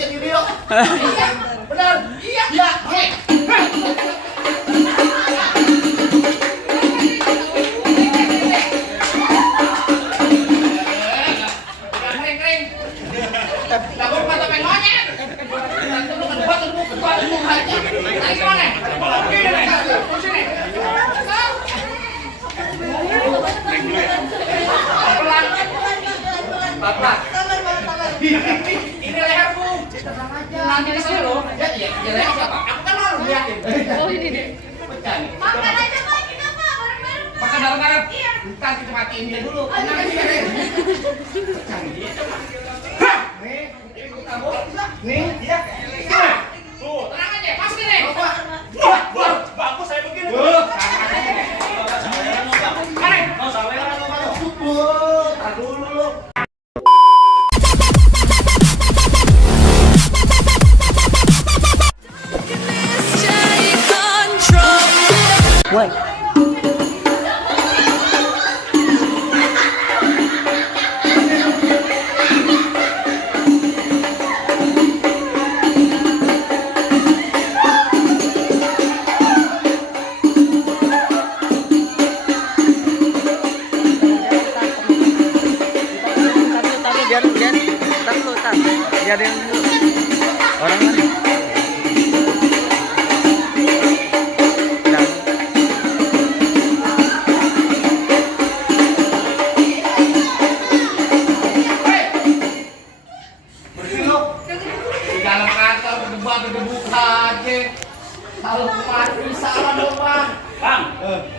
jadi Rio. Iya, benar. Iya. Iya. Ini leherku. Nanti kesini loh. Ya leher siapa? Aku kan malu liatin. Oh ini deh. Makan aja Pak, kita Pak, bareng-bareng. Makan bareng-bareng? Iya. Ntar kita matiin dia dulu. Tenang aja deh. Nih, ikut kamu. Nih, dia. Tuh, tenang aja, pasti nih. Wah, bagus saya begini. Mana? Mau saweran lu kan? Tar dulu lu. Woi. Biar yang orang mana?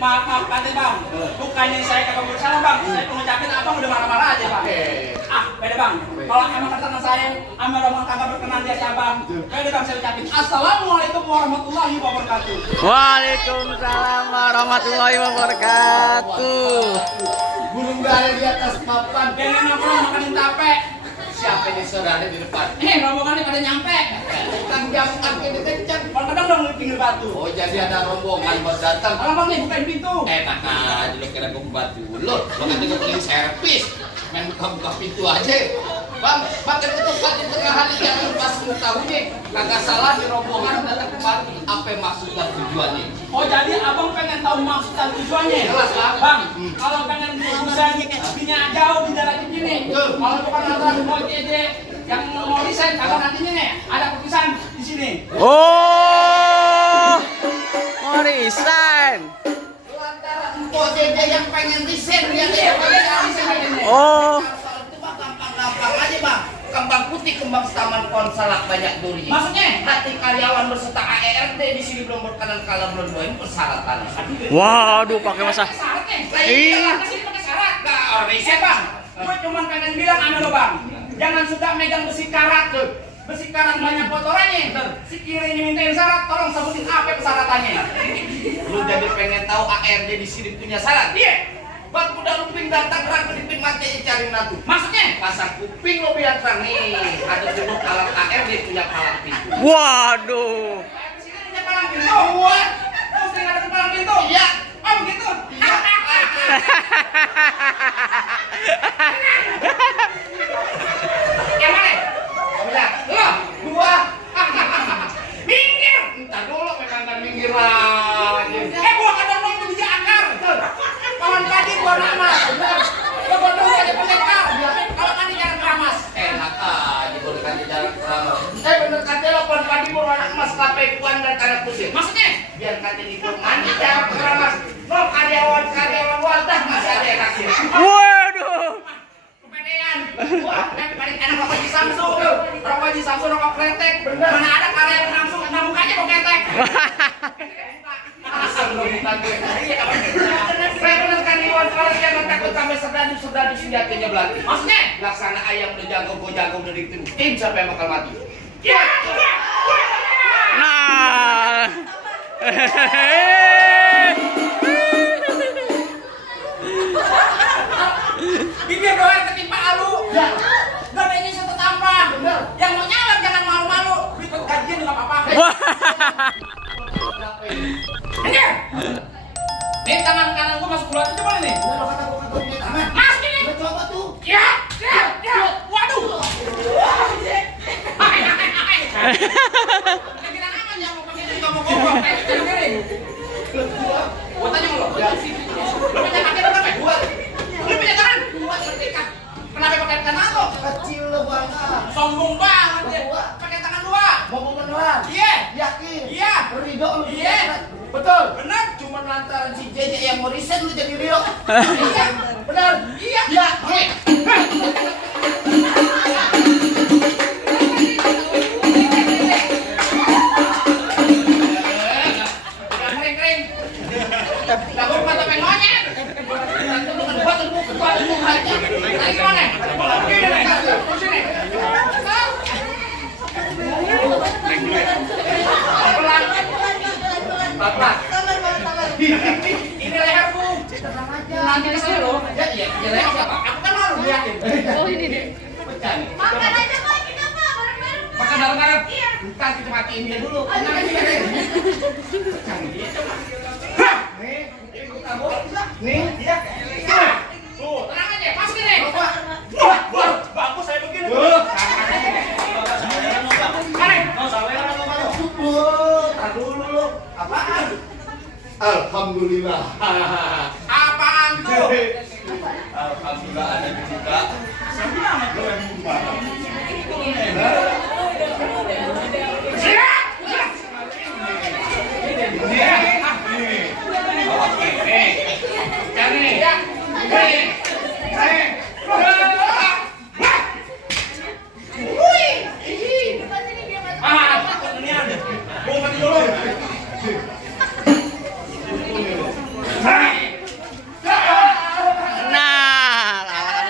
Maaf kali bang, bukannya saya kagak bersalah bang, saya pengucapin abang udah marah-marah aja bang. Beda bang, kalau emang kedatangan saya, sama rombongan kagak berkenan dia abang, beda bang saya ucapin. Assalamualaikum warahmatullahi wabarakatuh. Waalaikumsalam warahmatullahi wabarakatuh. Burung gak ada di atas papan. Jangan nongkrong makanin tape. Siapa ini saudara di depan? Rombongannya pada nyampe. Kan jam kaki kencang. Kadang dong di pinggir batu. Oh jadi ada rombongan baru datang. Abang nih bukain pintu. Enak aja lo kira gue buat dulu. Lo kan juga beli servis. Main buka-buka pintu aja. Bang, makan ke tempat di tengah hari jangan pas mengetahui. Kagak salah di rombongan datang kemari. Apa maksud dan tujuannya? Oh jadi abang pengen tahu maksud dan tujuannya? Jelas lah. Bang, kalau pengen urusan binya jauh di daerah sini. Kalau bukan antara mau ide yang mau resign, kalau nantinya nih ada keputusan di sini. Oh, mau resign. Lantaran Mpok Jeje yang pengen resign dia yang resign. Oh. Soal itu mah gampang-gampang aja bang. Kembang putih, kembang taman konsalak banyak duri. Maksudnya? Hati karyawan berserta ARD di sini belum berkenan kalau belum doain persyaratan. Waduh, pakai masa. Syaratnya? Ih. Iya, kesini pakai syarat. Nggak resign Bang, gue cuma pengen bilang anu lo bang, jangan suka megang besi karat tuh. Besi karat banyak kotorannya. Si kiri ini mintain syarat, tolong sebutin apa persyaratannya. Lu jadi pengen tahu ARD di sini punya syarat? Iya. Bang udah luping datang rang keliping mati cari natu. Maksudnya? Pasang kuping lo biar terang nih. Ada dulu alat ARD punya palang pintu. Waduh. Di sini punya palang pintu. Buat. Oh, sering ada palang pintu. Iya. Oh begitu. Yang mana? Kamunya, lo, gua. Minggir. Entar dulu memang minggir aja. Gua kadang mau biji akar. Kawan padi gua ramas. Gua bodoh aja pendekar. Kalau kan jangan keramas. Enak aja boleh kan jalan keramas. Bener kata lo pohon padi mau anak emas kape puan dan kanak putih. Maksudnya? Biar kata di grup mandi jalan keramas. Lo karyawan wadah masih ada yang kasih. Waduh. Kepedean. Wah, paling enak rokok di Samsung. Rokok di Samsung rokok kretek. Mana ada karyawan langsung kena mukanya kok ketek. Asal lo bukan gue. Saya bener karyawan kalau jangan takut sampai serdadu senjatanya belati. Maksudnya? Laksana ayam udah jago, gue jago udah ditiru. Sampai bakal mati. Ya. Nah. Bibir doang ketimpa alu. Ya. Dadanya satu tampang. Yang mau nyalak jangan malu-malu. Ikut gajian juga apa-apa. Wah. Anjir. Nih tangan kanan gua masuk bulat coba nih. Mas gini. Coba tuh. Ya. Waduh. Kira-kira aman ya mau pakai juga mau gogok kayak kering. Gua tanya lu. Lu punya kaki berapa? Dua. Lu punya tangan? Dua. Merdeka. Kenapa pakai tangan lo? Kecil lo bangga. Sombong banget ya. Pakai tangan dua. Mau beneran? Iya. Yakin? Iya. Ridho lu? Iya. Betul. Benar. Cuma lantaran si Jeje yang mau resign lu jadi Ridho. Iya. Benar? Iya. Ya. Kering-kering. Lah gua mata pengen monyet. Kedua aja. Lagi mana? Ini nih. Sini. Pelan. Pelan. Ini leherku. Nanti kesini loh. Ya, leher siapa? Aku kan malu liatin. Oh ini deh. Pecah nih. Makan aja Pak, kita Pak, bareng-bareng. Makan bareng-bareng. Iya. Ntar kita matiin dia dulu. Oh, iya. Pecah nih. Nih, ikut aku. Nih, dia. Tuh, tenang aja. Masukin nih. Coba. Wah, bagus saya begini. Tar dulu lu. Apaan? Alhamdulillah. Apaan tuh? Alhamdulillah ada juga. Nah, lawan.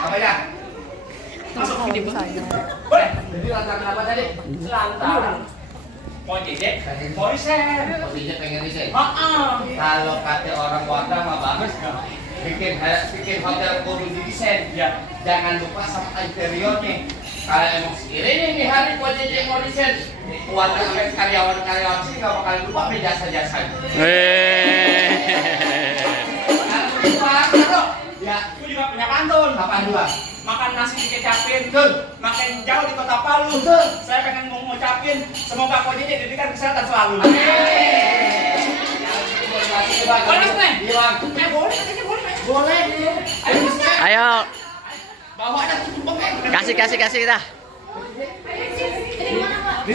Apa ya? Boleh. Jadi lantaran apa tadi? Lantaran. Mau jejek? Mau resign. Posisinya pengen resign. Heeh. Kalau kata orang kota mah bagus, bikin hotel kudu didesain. Ya. Jangan lupa sama interiornya. Kalau emang ini nih hari gua jadi mau desain, buat karyawan-karyawan sih nggak bakal lupa beli jasa-jasanya. Kalau begitu taruh. Ya, Aku juga punya pantun. kapan dua? Makan nasi dikecapin. Betul. Makan jauh di kota Palu. Betul. Saya pengen mau ngucapin semoga kau jadi diberikan kesehatan selalu. Boleh Mas Nek? Iya bang. Boleh, katanya boleh. Mas. Boleh. Ayo Mas Nek. Ayo, Bawa ada tutup bengkel. kasih dah. Ini mana Pak?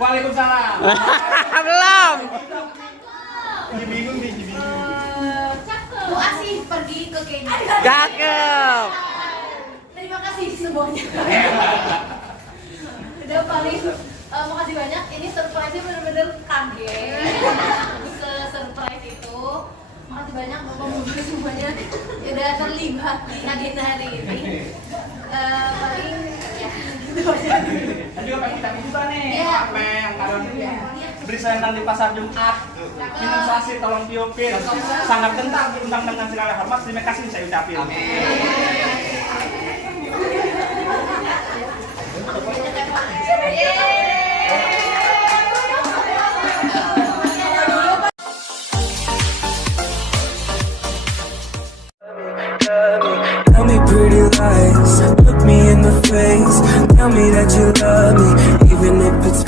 Waalaikumsalam. Belum. Bu Asih pergi ke Kenya. Cakep. Terima kasih semuanya. Udah paling makasih banyak. Ini surprise-nya bener-bener kaget. Se-surprise itu. Makasih banyak Bapak-Bapak semuanya udah terlibat di agenda hari ini. Paling ya Dan juga pengen kita juga nih, Iya. apa yang kalian beri selendang di pasar Jumat. Minum sasi tolong tiupin. Sangat kentang undang dengan segala hormat. Terima kasih saya ucapin. Tell me pretty lies, look me in the face. Tell me that you love me, even if it's